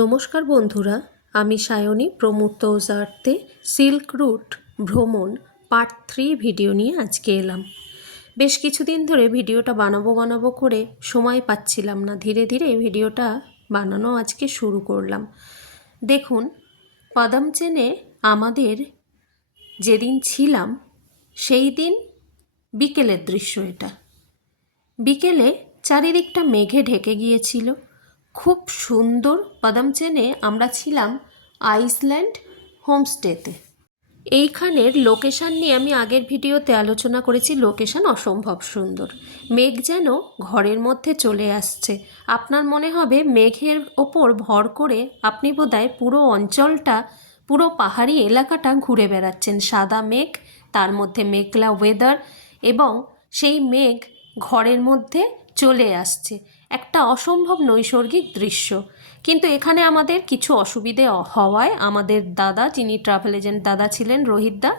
নমস্কার বন্ধুরা, আমি সায়নী প্রমূর্ত ওজার্থে সিল্ক রুট ভ্রমণ পার্ট 3 ভিডিও নিয়ে আজকে এলাম। বেশ কিছুদিন ধরে ভিডিওটা বানাবো করে সময় পাচ্ছিলাম না। ধীরে ধীরে ভিডিওটা বানানো আজকে শুরু করলাম। দেখুন, পাদামচেনে আমাদের যেদিন ছিলাম সেই দিন বিকেলের দৃশ্য এটা। বিকেলে চারিদিকটা মেঘে ঢেকে গিয়েছিল। খুব সুন্দর। পাদামচেনে আমরা ছিলাম আইসল্যান্ড হোমস্টেতে। এইখানের লোকেশান নিয়ে আমি আগের ভিডিওতে আলোচনা করেছি। লোকেশান অসম্ভব সুন্দর। মেঘ যেন ঘরের মধ্যে চলে আসছে। আপনার মনে হবে মেঘের ওপর ভর করে আপনি বোধহয় পুরো অঞ্চলটা, পুরো পাহাড়ি এলাকাটা ঘুরে বেড়াচ্ছেন। সাদা মেঘ, তার মধ্যে মেঘলা ওয়েদার, এবং সেই মেঘ ঘরের মধ্যে চলে আসছে। একটা অসম্ভব নৈসর্গিক দৃশ্য। কিন্তু এখানে আমাদের কিছু অসুবিধে হওয়ায় আমাদের দাদা, যিনি ট্রাভেল এজেন্ট দাদা ছিলেন, রোহিত দা,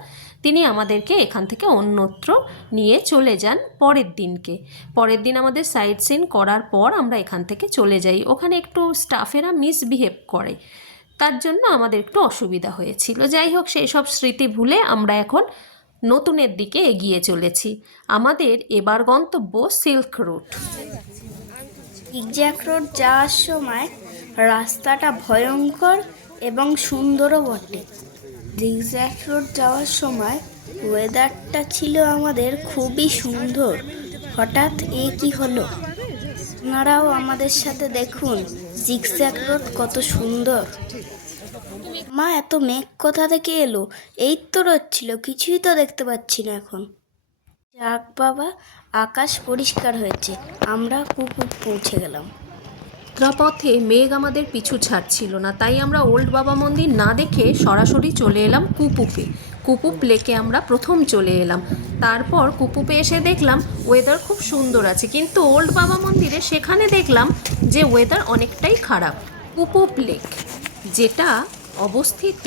তিনি আমাদেরকে এখান থেকে অন্যত্র নিয়ে চলে যান পরের দিনকে। পরের দিন আমাদের সাইট সিন করার পর আমরা এখান থেকে চলে যাই। ওখানে একটু স্টাফেরা মিসবিহেভ করে, তার জন্য আমাদের একটু অসুবিধা হয়েছিল। যাই হোক, সেই সব স্মৃতি ভুলে আমরা এখন নতুনের দিকে এগিয়ে চলেছি। আমাদের এবার গন্তব্য সিল্ক রুট। জিগজ্যাগ রোড যাওয়ার সময় রাস্তাটা ভয়ঙ্কর এবং সুন্দরও বটে। জিগজ্যাগ রোড যাওয়ার সময় ওয়েদারটা ছিল আমাদের খুবই সুন্দর। হঠাৎ কি হলো, আপনারাও আমাদের সাথে দেখুন জিগজ্যাগ রোড কত সুন্দর। মা, এত মেঘ কোথা থেকে এলো? এই তো রোদ ছিল, কিছুই তো দেখতে পাচ্ছি না এখন। যাক বাবা, আকাশ পরিষ্কার হয়েছে। আমরা কুকুর পৌঁছে গেলাম। যাত্রাপথে মেঘ আমাদের পিছু ছাড়ছিল না, তাই আমরা ওল্ড বাবা মন্দির না দেখে সরাসরি চলে এলাম কুপুপে। কুপুপ লেকে আমরা প্রথম চলে এলাম। তারপর কুপুপে এসে দেখলাম ওয়েদার খুব সুন্দর আছে, কিন্তু ওল্ড বাবা মন্দিরে সেখানে দেখলাম যে ওয়েদার অনেকটাই খারাপ। কুপুপ লেক, যেটা অবস্থিত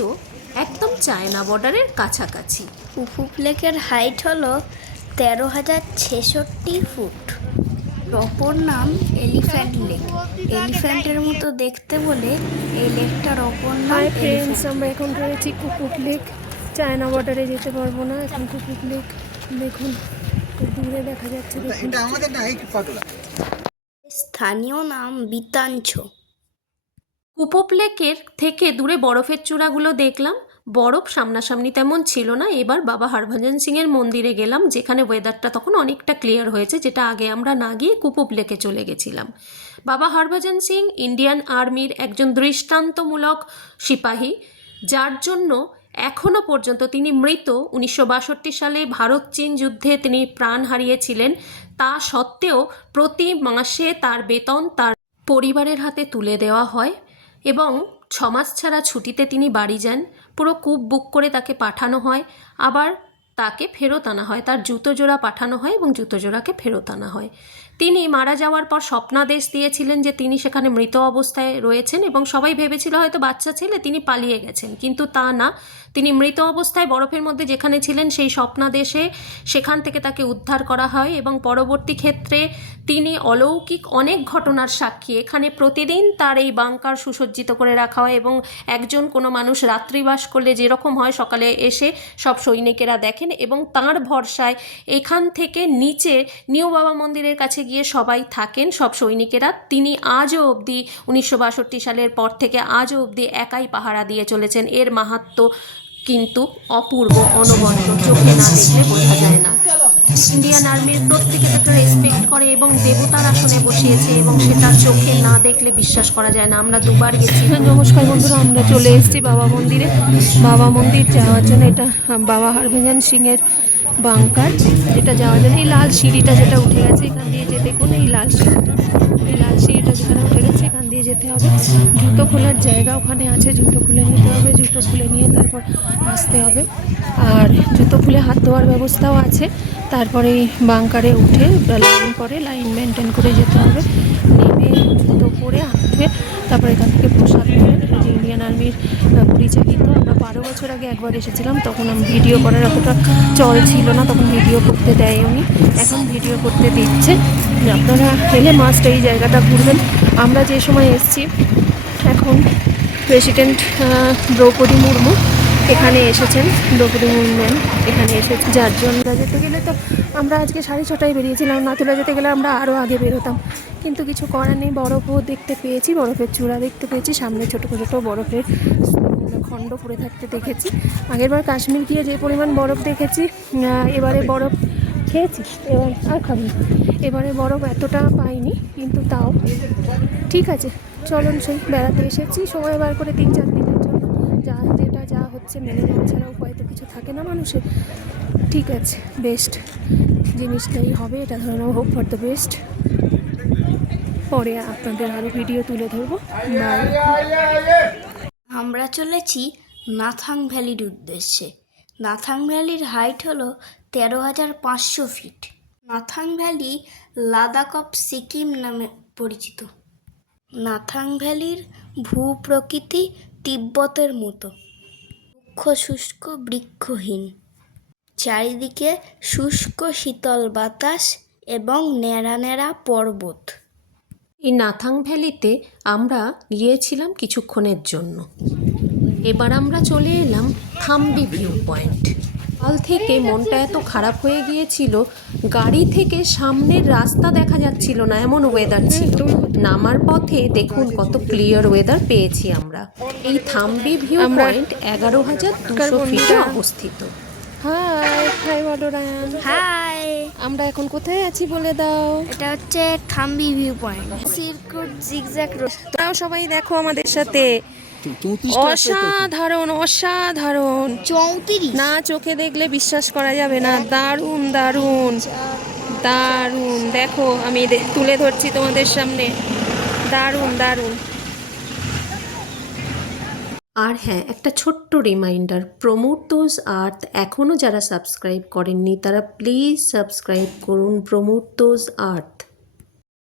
একদম চায়না বর্ডারের কাছাকাছি। কুপুপ লেকের হাইট হলো 13,066 ফুট। অপর নাম এলিফ্যান্ট লেক। এলিফ্যান্টের মতো দেখতে বলে এই লেকটার অপর নাম। হাই ফ্রেন্ডস, আমরা এখন রয়েছি কুপুপ লেক। চায়না বর্ডারে যেতে পারবো না এখন। কুপুপ লেক দেখুন, দূরে দেখা যাচ্ছে। স্থানীয় নাম বিতাঞ্চ। কুপুপ লেকের থেকে দূরে বরফের চূড়াগুলো দেখলাম। বরফ সামনাসামনি তেমন ছিল না। এবার বাবা হরভজন সিংয়ের মন্দিরে গেলাম, যেখানে ওয়েদারটা তখন অনেকটা ক্লিয়ার হয়েছে, যেটা আগে আমরা না গিয়ে কুপুপ লেকে চলে গেছিলাম। বাবা হরভজন সিং ইন্ডিয়ান আর্মির একজন দৃষ্টান্তমূলক সিপাহী, যার জন্য এখনও পর্যন্ত তিনি মৃত। 1962 সালে ভারত চীন যুদ্ধে তিনি প্রাণ হারিয়েছিলেন। তা সত্ত্বেও প্রতি মাসে তার বেতন তার পরিবারের হাতে তুলে দেওয়া হয়, এবং 6 মাস ছাড়া ছুটিতে তিনি বাড়ি যান। পুরো কূপ বুক করে তাকে পাঠানো হয়, আবার তাকে ফেরত আনা হয়। তার জুতো জোড়া পাঠানো হয় এবং জুতো জোড়াকে ফেরত আনা হয়। তিনি মারা যাওয়ার পর স্বপ্নাদেশ দিয়েছিলেন যে তিনি সেখানে মৃত অবস্থায় রয়েছেন, এবং সবাই ভেবেছিল হয়তো বাচ্চা ছেলে, তিনি পালিয়ে গেছেন, কিন্তু তা না। তিনি মৃত অবস্থায় বরফের মধ্যে যেখানে ছিলেন সেই স্বপ্নাদেশে সেখান থেকে তাকে উদ্ধার করা হয়, এবং পরবর্তী ক্ষেত্রে তিনি অলৌকিক অনেক ঘটনার সাক্ষী। এখানে প্রতিদিন তার এই বাংকার সুসজ্জিত করে রাখা হয়, এবং একজন কোনো মানুষ রাত্রিবাস করলে যেরকম হয়, সকালে এসে সব সৈনিকেরা দেখেন, এবং তাঁর ভরসায় এখান থেকে নিচে নিউ বাবা মন্দিরের কাছে গিয়ে সবাই থাকেন, সব সৈনিকেরা। তিনি আজও অবধি 1962 সালের পর থেকে আজও অবধি একাই পাহারা দিয়ে চলেছেন। এর মাহাত্ম্য কিন্তু অপূর্ব, অনবদ্য, চোখে না দেখলে বোঝা যায় না। ইন্ডিয়ান আর্মির প্রত্যেকে তাকে রেসপেক্ট করে এবং দেবতার আসনে বসিয়েছে, এবং সেটা চোখে না দেখলে বিশ্বাস করা যায় না। আমরা দুবার গেছি। নমস্কার বন্ধুরা, আমরা চলে এসেছি বাবা মন্দিরে। বাবা মন্দির যাওয়ার জন্য এটা বাবা হরভজন সিংয়ের বাংকার, যেটা যাওয়ার জন্য এই লাল সিঁড়িটা যেটা উঠে গেছে, এখান দিয়ে যে দেখুন এই লাল সিঁড়িটা যেখানে উঠে গেছে, এখান দিয়ে যেতে হবে। জুতো খোলার জায়গা ওখানে আছে, জুতো খুলে নিতে হবে। জুতো খুলে নিয়ে তারপর আসতে হবে, আর জুতো খুলে হাত ধোয়ার ব্যবস্থাও আছে। তারপরে এই বাংকারে উঠে লাইন মেনটেন করে যেতে হবে। নেমে জুতো পরে হাত ধুয়ে তারপর এখান থেকে প্রসাদ করে, যে ইন্ডিয়ান আর্মির পরিচালিত। আমরা 12 বছর আগে একবার এসেছিলাম, তখন আমি ভিডিও করার অতটা চল ছিল না, তখন ভিডিও করতে দেয় উনি। এখন ভিডিও করতে দিচ্ছে। আপনারা এলে মাস্ট এই জায়গাটা ঘুরবেন। আমরা যে সময় এসেছি এখন প্রেসিডেন্ট দ্রৌপদী মুর্মু এখানে এসেছেন। দ্রৌপদী মুর্মু ম্যাম এখানে এসেছে, যার জন্য যেতে গেলে তো আমরা আজকে 6:30টায় বেরিয়েছিলাম, নাথুলা যেতে গেলে আমরা আরও আগে বেরোতাম, কিন্তু কিছু করার নেই। বরফও দেখতে পেয়েছি, বরফের চূড়া দেখতে পেয়েছি, সামনে ছোটো ছোটো বরফের খণ্ড পড়ে থাকতে দেখেছি। আগেরবার কাশ্মীর গিয়ে যে পরিমাণ বরফ দেখেছি, এবারে বরফ খেয়েছি, এবার আর খাবো না। এবারে বরফ এতটা পাইনি, কিন্তু তাও ঠিক আছে। চলুন, সেই বেড়াতে এসেছি সময় বার করে 3-4 দিনের জন্য, যা হচ্ছে মেনে নেওয়া ছাড়া উপায় তো কিছু থাকে না মানুষের। ঠিক আছে, বেস্ট জিনিসটাই হবে, এটা ধরে নেবো, হোপ ফর দ্য বেস্ট। পরে আপনাদের আরও ভিডিও তুলে ধরবো। বাই। আমরা চলেছি নাথাং ভ্যালির উদ্দেশ্যে। নাথাং ভ্যালির হাইট হলো 13,500 feet. Nathang valley Ladakh of Sikkim নামে পরিচিত। নাথাং ভ্যালির ভূপ্রকৃতি তিব্বতের মতো, রুক্ষ শুষ্ক বৃক্ষহীন, চারিদিকে শুষ্ক শীতল বাতাস এবং ন্যাড়া ন্যাড়া পর্বত। এই নাথাং ভ্যালিতে আমরা গিয়েছিলাম কিছুক্ষণের জন্য। এবার আমরা চলে এলাম থাম্বি ভিউ পয়েন্ট। কাল থেকে মনটা এত খারাপ হয়ে গিয়েছিল, গাড়ি থেকে সামনের রাস্তা দেখা যাচ্ছিল না, এমন ওয়েদার ছিল। নামার পথে দেখুন কত ক্লিয়ার ওয়েদার পেয়েছি আমরা। এই থাম্বি ভিউ পয়েন্ট 11,200 ফিটে অবস্থিত। হাই বলো রায়ান। হাই, আমরা এখন কোথায় আছি বলে দাও। এটা হচ্ছে Thambi view point, circuit zigzag road. তাও সবাই দেখো আমাদের সাথে, অসাধারণ অসাধারণ। 34 না চোখে দেখলে বিশ্বাস করা যাবে না, দারুণ দারুণ দারুণ। দেখো আমি তুলে ধরছি তোমাদের সামনে, দারুণ দারুণ। আর হ্যাঁ, একটা ছোট্ট রিমাইন্ডার, প্রমোট দোজ আর্থ এখনও যারা সাবস্ক্রাইব করেননি তারা প্লিজ সাবস্ক্রাইব করুন প্রমোট দোজ আর্থ।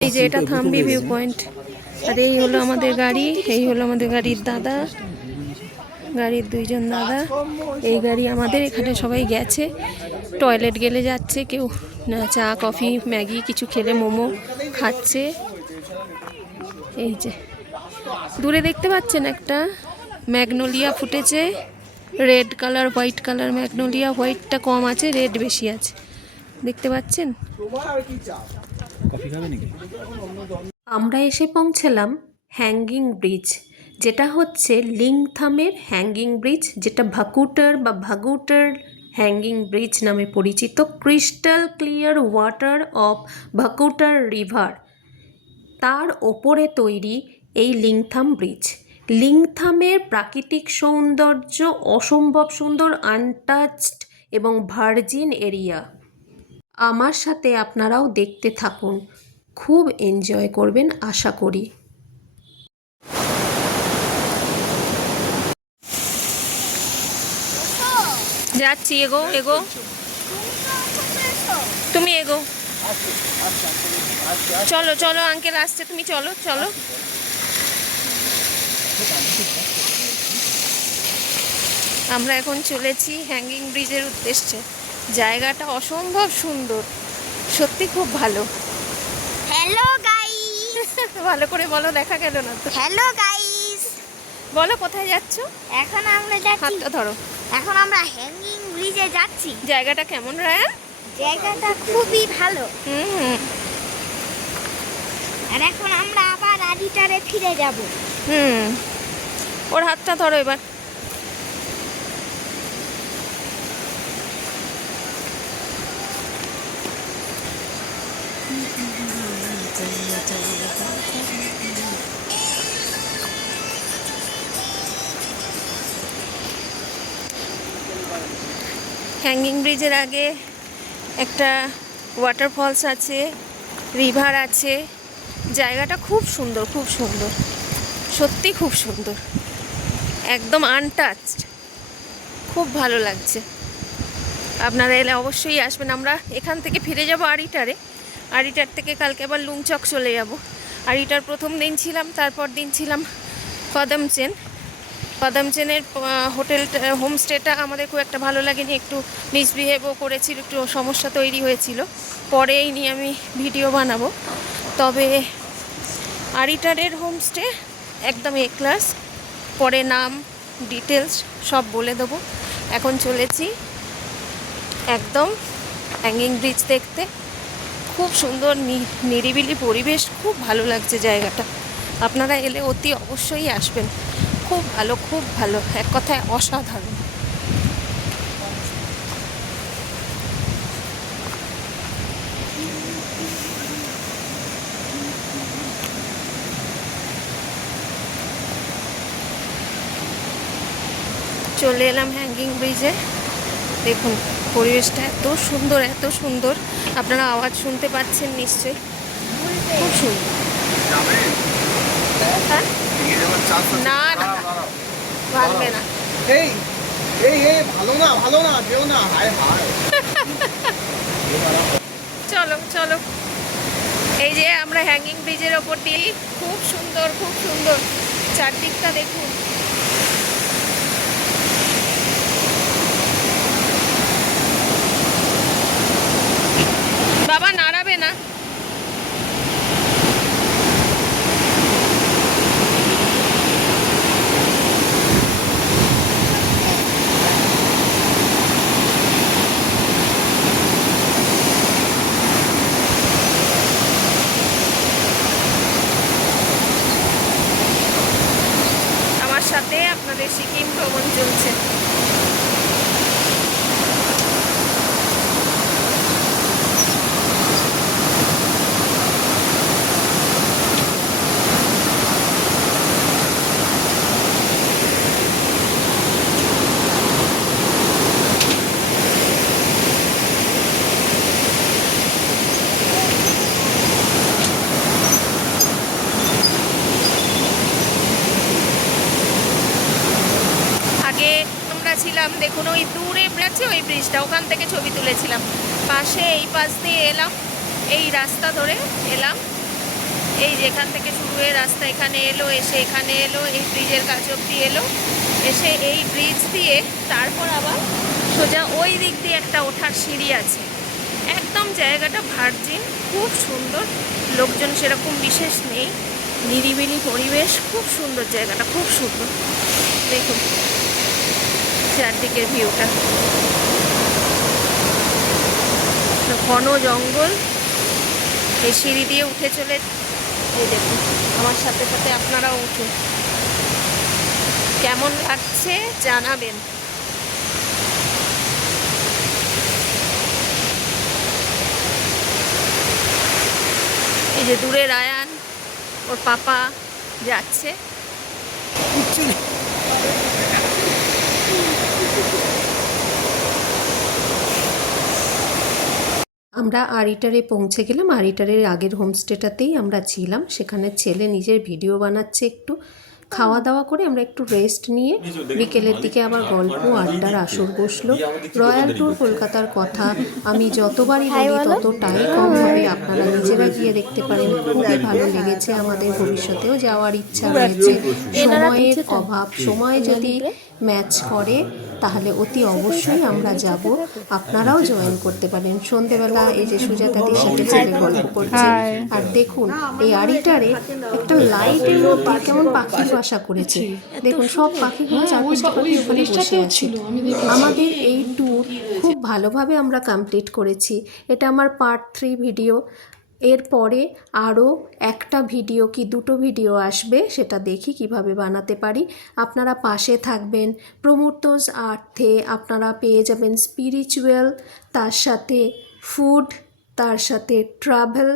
এই যে এটা থাম্বি ভিউ পয়েন্ট, আর এই হলো আমাদের গাড়ি, এই হলো আমাদের গাড়ির দাদা, গাড়ির 2জন দাদা। এই গাড়ি আমাদের, এখানে সবাই গেছে, টয়লেট গেলে যাচ্ছে, কেউ চা কফি ম্যাগি কিছু খেলে মোমো খাচ্ছে। এই যে দূরে দেখতে পাচ্ছেন একটা ম্যাগনোলিয়া ফুটেছে, red colour white colour magnolia, হোয়াইটটা কম আছে, রেড বেশি আছে, দেখতে পাচ্ছেন। আমরা এসে পৌঁছালাম হ্যাঙ্গিং ব্রিজ, যেটা হচ্ছে লিংথামের হ্যাঙ্গিং ব্রিজ, যেটা ভাকুটার বা ভাগুটার হ্যাঙ্গিং ব্রিজ নামে পরিচিত। Crystal clear water of Bhakutar river, তার ওপরে তৈরি এই লিংথাম ব্রিজ। লিংথামের প্রাকৃতিক সৌন্দর্য অসম্ভব সুন্দর, আনটাচড এবং ভার্জিন এরিয়া। আমার সাথে আপনারাও দেখতে থাকুন, খুব এনজয় করবেন আশা করি। যাচ্ছি, এগো এগো, তুমি এগো, চলো চলো, আঙ্কেল আসছে, তুমি চলো চলো। আমরা এখন চলেছি হ্যাঙ্গিং ব্রিজের উদ্দেশ্যে। জায়গাটা অসম্ভব সুন্দর, সত্যি খুব ভালো। হ্যালো গাইস, ভালো করে বলো, দেখা গেল না তো। হ্যালো গাইস, বলো কোথায় যাচ্ছ। এখন আমরা যাচ্ছি, হাতটা ধরো। এখন আমরা হ্যাঙ্গিং ব্রিজে যাচ্ছি। জায়গাটা কেমন রায়ান? জায়গাটা খুবই ভালো। হুম আর এখন আমরা আবার আদিটারে ফিরে যাব। হুম, ওর হাতটা ধরো এবার। হ্যাঙ্গিং ব্রিজের আগে একটা ওয়াটারফলস আছে, রিভার আছে। জায়গাটা খুব সুন্দর, খুব সুন্দর, সত্যি খুব সুন্দর, একদম আনটাচড, খুব ভালো লাগছে। আপনারা এলে অবশ্যই আসবেন। আমরা এখান থেকে ফিরে যাব আরিটারে, আরিটার থেকে কালকে আবার লুংচক চলে যাব। আরিটার প্রথম দিন ছিলাম, তারপর দিন ছিলাম কদমচেন। কদমচেনের হোটেলটা, হোমস্টেটা আমাদের খুব একটা ভালো লাগেনি, একটু মিসবিহেভও করেছিল, একটু সমস্যা তৈরি হয়েছিল, পরে এই নিয়ে আমি ভিডিও বানাবো। তবে আরিটারের হোমস্টে একদম এ ক্লাস। পরে নাম ডিটেলস সব বলে দেবো। এখন চলেছি একদম হ্যাঙ্গিং ব্রিজ দেখতে। খুব সুন্দর নিরিবিলি পরিবেশ, খুব ভালো লাগছে জায়গাটা। আপনারা এলে অতি অবশ্যই আসবেন। খুব ভালো, খুব ভালো, এক কথায় অসাধারণ। চলে এলাম হ্যাঙ্গিং ব্রিজে। দেখুন পরিবেশটা এত সুন্দর, এত সুন্দর। আপনারা আওয়াজ শুনতে পাচ্ছেন নিশ্চয়ই, খুব সুন্দর। হ্যাঁ? না না, ভাঙবে না। এই এই এই ভালো না যেও না, হায় হায়। চলো চলো, এই যে আমরা হ্যাঙ্গিং ব্রিজের ওপর দিয়ে, খুব সুন্দর, খুব সুন্দর। চারদিকটা দেখুন। বাবা নাড়াবে না। আমার সাথে আপনাদের সিকিম ভ্রমণ চলছে। আগে আমরা ছিলাম, দেখুন ওই দূরে আছে ওই ব্রিজটা, ওখান থেকে ছবি তুলেছিলাম। পাশে এই পাশ দিয়ে এলাম, এই রাস্তা ধরে এলাম, এই যেখান থেকে শুরু হয়ে রাস্তা এখানে এলো, এসে এখানে এলো, এই ব্রিজের কাছ অব্দি এলো, এসে এই ব্রিজ দিয়ে তারপর আবার সোজা ওই দিক দিয়ে একটা ওঠার সিঁড়ি আছে। একদম জায়গাটা ভার্জিন, খুব সুন্দর, লোকজন সেরকম বিশেষ নেই, নিরিবিলি পরিবেশ, খুব সুন্দর জায়গাটা, খুব সুন্দর। দেখুন চারদিকের ভিউটা, ঘন জঙ্গল, এই সিঁড়ি দিয়ে উঠে চলে। এই দেখুন আমার সাথে সাথে আপনারাও উঠুন, কেমন লাগছে জানাবেন। এই যে দূরে রায়ান, ওর পাপা যাচ্ছে। আমরা আরিটারে পৌঁছে গেলাম। আরিটারের আগের হোমস্টেটাতেই আমরা ছিলাম। সেখানে ছেলে নিজের ভিডিও বানাচ্ছে একটু। খাওয়া দাওয়া করে আমরা একটু রেস্ট নিয়ে বিকেলের দিকে আবার গল্প আড্ডার আসর বসলো। রয়্যাল ট্যুর কলকাতার কথা আমি যতবারই বলি ততটাই কম হবে। আপনারা নিজেরা গিয়ে দেখতে পারেন, খুবই ভালো লেগেছে আমাদের। ভবিষ্যতেও যাওয়ার ইচ্ছা রয়েছে। সময়ের অভাব, সময় যদি ম্যাচ করে তাহলে অতি অবশ্যই আমরা যাব। আপনারাও জয়েন করতে পারেন। সন্ধেবেলা এই যে সুজাতাদির সাথে ছেলে গল্প করছে। আর দেখুন এই আড়িটারে একটা লাইটের মধ্যে কেমন পাখির বাসা করেছে। দেখুন সব পাখিগুলো চারপাশটা পাখি ওখানে বসে আছে। আমাদের এই ট্যুর খুব ভালোভাবে আমরা কমপ্লিট করেছি। এটা আমার পার্ট 3 ভিডিও। এরপরে আরও একটা ভিডিও কি দুটো ভিডিও আসবে, সেটা দেখি কিভাবে বানাতে পারি। আপনারা পাশে থাকবেন। প্রমোটর্স আর্থে আপনারা পেয়ে যাবেন স্পিরিচুয়াল, তার সাথে ফুড, তার সাথে ট্রাভেল,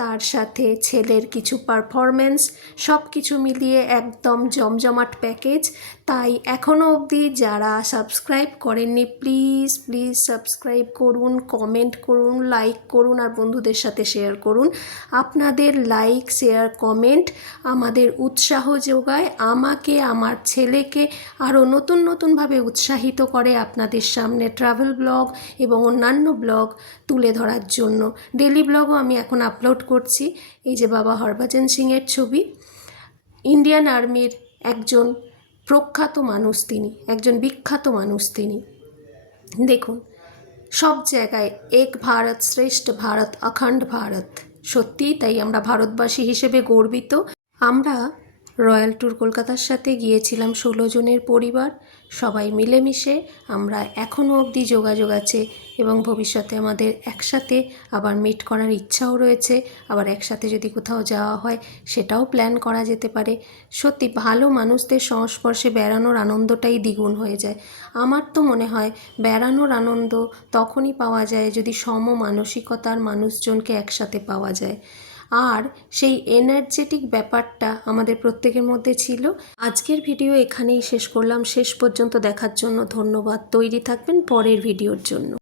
তার সাথে ছেলের কিছু পারফরমেন্স, সব কিছু মিলিয়ে একদম জমজমাট প্যাকেজ। তাই এখনও অবধি যারা সাবস্ক্রাইব করেননি প্লিজ প্লিজ সাবস্ক্রাইব করুন, কমেন্ট করুন, লাইক করুন আর বন্ধুদের সাথে শেয়ার করুন। আপনাদের লাইক, শেয়ার, কমেন্ট আমাদের উৎসাহ যোগায়, আমাকে, আমার ছেলেকে আরও নতুন নতুনভাবে উৎসাহিত করে আপনাদের সামনে ট্রাভেল ব্লগ এবং অন্যান্য ব্লগ তুলে ধরার জন্য। ডেলি ব্লগও আমি এখন আপলোড করছি। এই যে বাবা হরভজন সিংয়ের ছবি, ইন্ডিয়ান আর্মির একজন প্রখ্যাত মানুষ তিনি, একজন বিখ্যাত মানুষ তিনি। দেখুন সব জায়গায় এক ভারত শ্রেষ্ঠ ভারত, অখণ্ড ভারত। সত্যিই তাই, আমরা ভারতবাসী হিসেবে গর্বিত। আমরা রয়্যাল ট্যুর কলকাতার সাথে গিয়েছিলাম 16 জনের পরিবার। সবাই মিলেমিশে আমরা এখনও অবধি যোগাযোগ আছে এবং ভবিষ্যতে আমাদের একসাথে আবার মিট করার ইচ্ছাও রয়েছে। আবার একসাথে যদি কোথাও যাওয়া হয় সেটাও প্ল্যান করা যেতে পারে। সত্যি ভালো মানুষদের সংস্পর্শে বেড়ানোর আনন্দটাই দ্বিগুণ হয়ে যায়। আমার তো মনে হয় বেড়ানোর আনন্দ তখনই পাওয়া যায় যদি সম মানসিকতার মানুষজনকে একসাথে পাওয়া যায়। আর সেই এনার্জেটিক ব্যাপারটা আমাদের প্রত্যেকের মধ্যে ছিল। আজকের ভিডিও এখানেই শেষ করলাম। শেষ পর্যন্ত দেখার জন্য ধন্যবাদ। তৈরি থাকবেন পরের ভিডিওর জন্য।